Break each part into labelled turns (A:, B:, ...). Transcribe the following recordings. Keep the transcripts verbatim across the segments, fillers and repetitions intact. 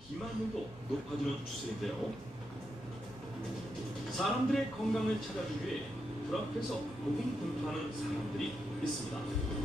A: 비만율도 높아지는 추세인데요. 사람들의 건강을 찾아주기 위해 불 앞에서 고군분투하는 사람들이 있습니다.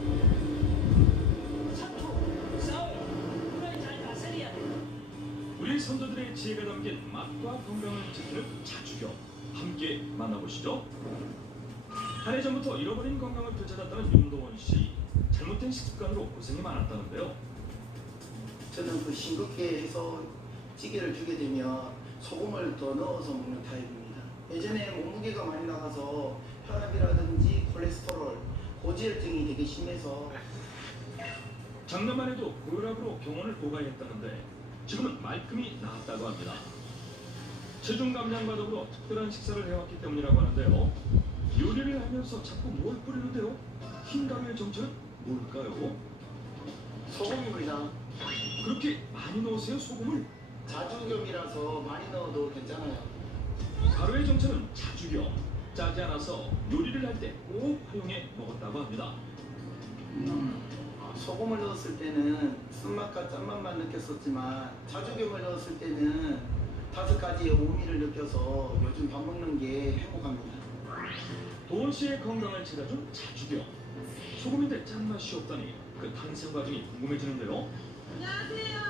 B: 사투, 싸워요. 문화를 잘 다스려야 돼요.
A: 우리 선조들의 지혜가 담긴 맛과 건강을 지키는 자주경, 함께 만나보시죠. 한 해 전부터 잃어버린 건강을 되찾았다는 윤도원 씨. 잘못된 식습관으로 고생이 많았다는데요.
C: 저는 그 싱겁게 해서 찌개를 주게 되면 소금을 더 넣어서 먹는 타입입니다. 예전에 몸무게가 많이 나가서 혈압이라든지 콜레스테롤, 고지혈증이 되게 심해서
A: 작년만 해도 고혈압으로 병원을 오가야 했다는데 지금은 말끔히 나았다고 합니다. 체중 감량과 더불어 특별한 식사를 해왔기 때문이라고 하는데요. 요리를 하면서 자꾸 뭘 뿌리는데요? 흰 가루의 정체는 뭘까요?
C: 소금입니다.
A: 그렇게 많이 넣으세요, 소금을?
C: 자주겸이라서 많이 넣어도 괜찮아요.
A: 가루의 정체는 자주경. 짜지 않아서 요리를 할 때 꼭 활용해 먹었다고 합니다.
C: 음, 소금을 넣었을 때는 쓴맛과 짠맛만 느꼈었지만 자주겸을 넣었을 때는 다섯 가지의 오미를 느껴서 요즘 밥 먹는 게 행복합니다.
A: 도원 씨의 건강을 찾아준 자주경. 소금인데 짠맛이 없다니 그 탄생 과정이 궁금해지는데요.
B: 안녕하세요.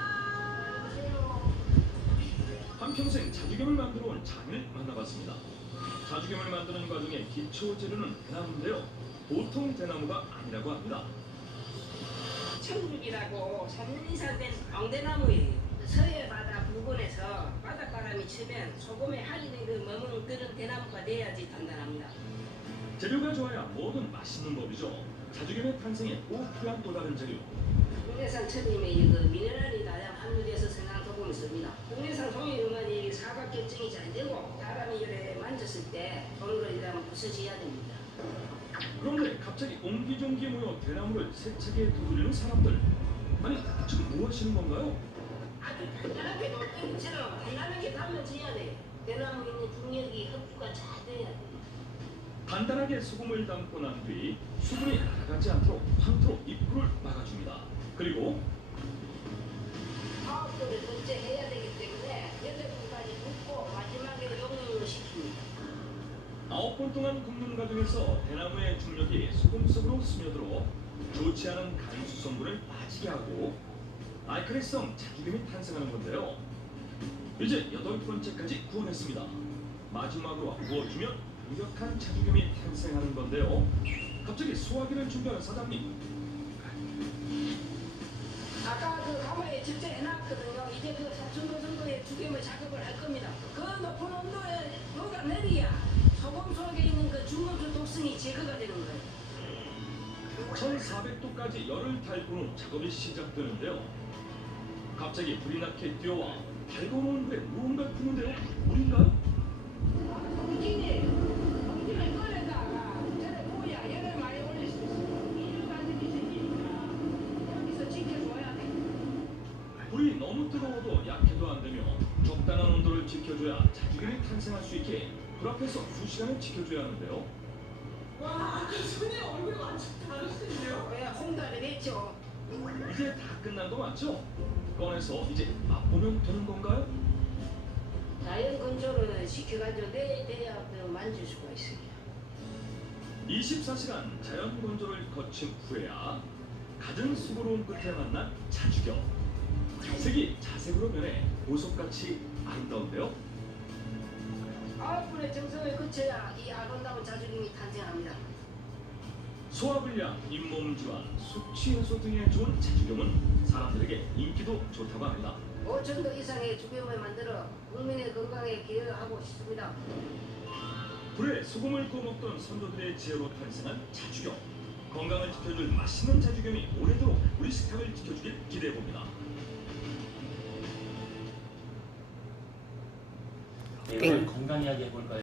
A: 한평생 자주겸을 만들어 온 장인을 만나봤습니다. 자주겸을 만드는 과정의 기초 재료는 대나무인데요. 보통 대나무가 아니라고 합니다.
B: 천국이라고 삼 년 이상 된 엉대나무예요. 서해 바다 부근에서 바닷바람이 치면 소금에 한이 머무는 그런 대나무가 돼야지 단단합니다.
A: 재료가 좋아야 뭐든 맛있는 법이죠. 자주겸의 탄생에 꼭 필요한 또 다른 재료.
B: 국내산 철임에 그 미네랄이 다량 함유돼서 생산 소금을 씁니다. 국내산 송이음은 이 사각결정이 잘 되고 사람이 열에 만졌을 때 손으로 이러면 부서져야 됩니다.
A: 그런데 갑자기 옹기종기 모여 대나무를 세차게 두드리는 사람들. 아니 지금 뭐 하시는 건가요?
B: 아주 단단하게 돌덩이처럼 단단하게 담아져야 돼. 대나무 있는 중력이 흡수가 잘 돼야 돼.
A: 간단하게 소금을 담고 난 뒤 수분이 날아가지 않도록 황토로 입구를 막아줍니다. 그리고
B: 아홉 도를 번째 해야 되기 때문에 여덟 분까지 붓고 마지막에 용융을 시킵니다.
A: 아홉 번 동안 굽는 과정에서 대나무의 중력이 소금 속으로 스며들어 좋지 않은 간수성분을 빠지게 하고 알칼리성 자주겸이 탄생하는 건데요. 이제 여덟 번째까지 구워냈습니다. 마지막으로 구워주면 완벽한 자주겸이 탄생하는 건데요. 갑자기 소화기를 준비하는 사장님.
B: 아까 그 가마에 절제 해놨거든요. 이제 그 삼천 도 정도의 주겸을 작업을 할 겁니다. 그 높은 온도에 녹아 내려야 소금 속에 있는 그 중금속 독성이 제거가 되는 거예요.
A: 천사백 도까지 열을 달군 후 작업이 시작되는데요. 갑자기 불이 나게 뛰어와 달궈 놓은 물에 무언가 푸는데요. 물인가요?
B: 공기네. 공기를 꺼내다가 저래 보야 열을 많이 올릴 수 있어요. 이류 같은 게 생기니까 여기서 지켜줘야 돼.
A: 불이 너무 뜨거워도 약해도 안 되며 적당한 온도를 지켜줘야 자주겸이 탄생할 수 있게 불 앞에서 수시간을 지켜줘야 하는데요.
B: 와, 이 손에 얼굴 완전 다를 수 있네요. 왜 홍달을 했죠?
A: 이제 다 끝난 거 맞죠? 꺼내서 이제 맛보면 되는 건가요?
B: 자연 건조를 시켜가지고 내야 만질 수가 있어요.
A: 이십사 시간 자연 건조를 거친 후에야 가장 수고로운 끝에 만난 자주겸. 색이 자색으로 변해 보석같이 아름다운데요.
B: 아홉 분의 정성을 거쳐야 이 아름다운 자주림이 탄생합니다.
A: 소화불량, 잇몸 질환, 숙취 해소 등에 좋은 자주겸은 사람들에게 인기도 좋다고 합니다.
B: 오천 도 이상의 주겸을 만들어 국민의 건강에 기여하고 싶습니다.
A: 불에 소금을 구워 먹던 선조들의 지혜로 탄생한 자주겸. 건강을 지켜줄 맛있는 자주겸이 오래도록 우리 식탁을 지켜주길 기대해 봅니다.
D: 네, 오늘 건강 이야기 해볼까요?